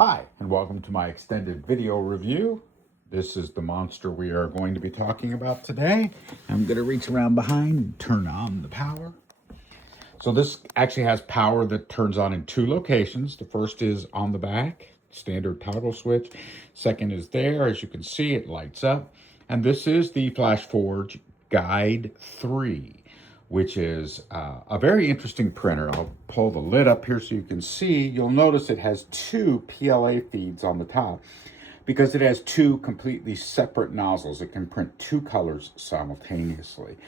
Hi, and welcome to my extended video review. This is the monster we are going to be talking about today. I'm going to reach around behind and turn on the power. So this actually has power that turns on in two locations. The first is on the back, standard toggle switch. Second is there. As you can see, it lights up. And this is the FlashForge Guide 3, which is a very interesting printer. I'll pull the lid up here so you can see. You'll notice it has two PLA feeds on the top because it has two completely separate nozzles. It can print two colors simultaneously.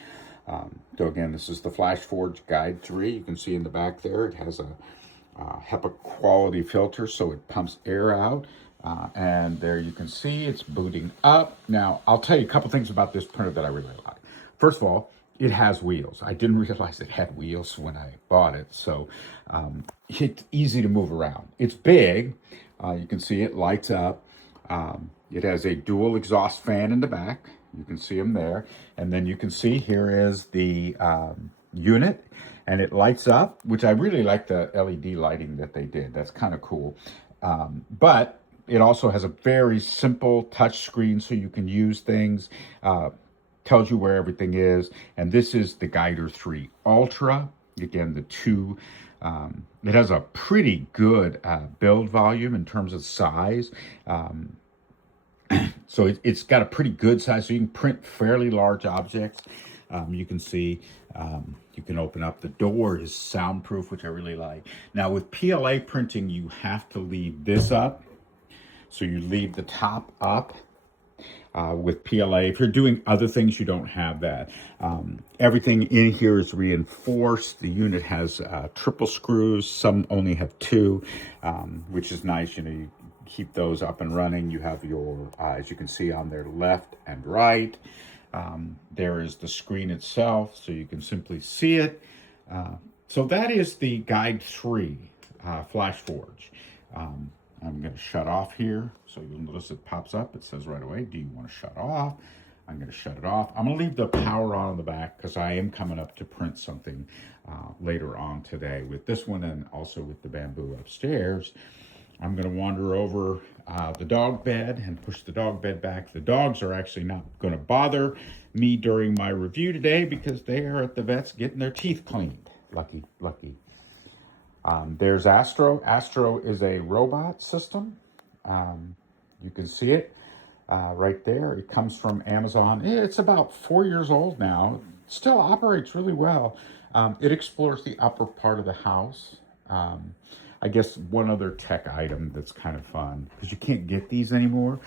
So again, this is the FlashForge Guide 3. You can see in the back there, it has a HEPA quality filter, so it pumps air out. And there you can see it's booting up. Now, I'll tell you a couple things about this printer that I really like. First of all, it has wheels. I didn't realize it had wheels when I bought it, so it's easy to move around. It's big. You can see it lights up. It has a dual exhaust fan in the back. You can see them there. And then you can see here is the unit, and it lights up, which I really like the LED lighting that they did. That's kind of cool. But it also has a very simple touch screen so you can use things. Tells you where everything is. And this is the Guider 3 Ultra. Again, the two, it has a pretty good build volume in terms of size. So it's got a pretty good size, so you can print fairly large objects. You can see, you can open up. The door is soundproof, which I really like. Now with PLA printing, you have to leave this up. So you leave the top up. With PLA, if you're doing other things, you don't have that. Everything in here is reinforced. The unit has triple screws. Some only have two, which is nice. You know, you keep those up and running. You have your, as you can see on there, left and right. There is the screen itself, so you can simply see it. So that is the Guide 3 FlashForge. I'm going to shut off here, so you'll notice it pops up. It says right away, do you want to shut off? I'm going to shut it off. I'm going to leave the power on in the back because I am coming up to print something later on today with this one and also with the Bamboo upstairs. I'm going to wander over the dog bed and push the dog bed back. The dogs are actually not going to bother me during my review today because they are at the vet's getting their teeth cleaned. Lucky, lucky. There's Astro. Astro is a robot system. You can see it right there. It comes from Amazon. It's about 4 years old now. It still operates really well. It explores the upper part of the house. I guess one other tech item that's kind of fun, because you can't get these anymore.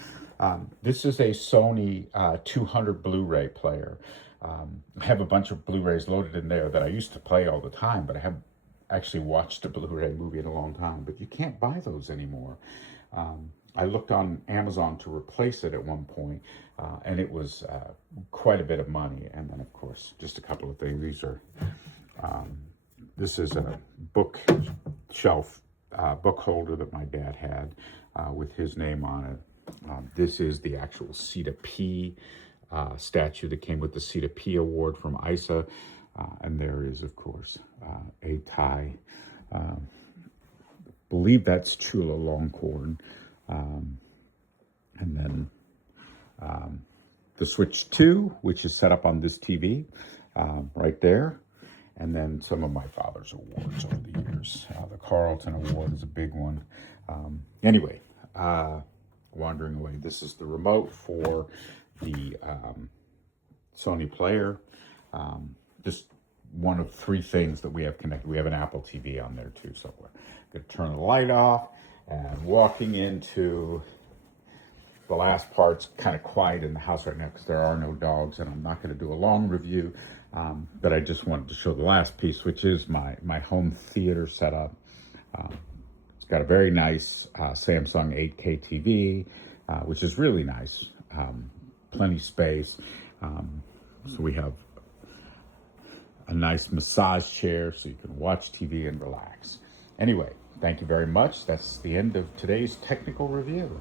This is a Sony 200 Blu-ray player. I have a bunch of Blu-rays loaded in there that I used to play all the time, but I haven't actually watched a Blu-ray movie in a long time, but you can't buy those anymore. I looked on Amazon to replace it at one point, and it was quite a bit of money. And then, of course, just a couple of things. These are, this is a bookshelf, book holder that my dad had with his name on it. This is the actual Cita P statue that came with the Cita P award from ISA. And there is, of course, a tie. Believe that's Chula Longhorn. And then the Switch 2, which is set up on this TV right there. And then some of my father's awards over the years. The Carlton Award is a big one. Anyway, wandering away. This is the remote for the Sony player. Just one of three things that we have connected. We have an Apple TV on there too, so we're going to turn the light off and walking into the last part's kind of quiet in the house right now because there are no dogs, and I'm not going to do a long review, but I just wanted to show the last piece, which is my home theater setup. It's got a very nice Samsung 8K TV, which is really nice. Plenty space. So we have a nice massage chair so you can watch TV and relax. Anyway, thank you very much. That's the end of today's technical review.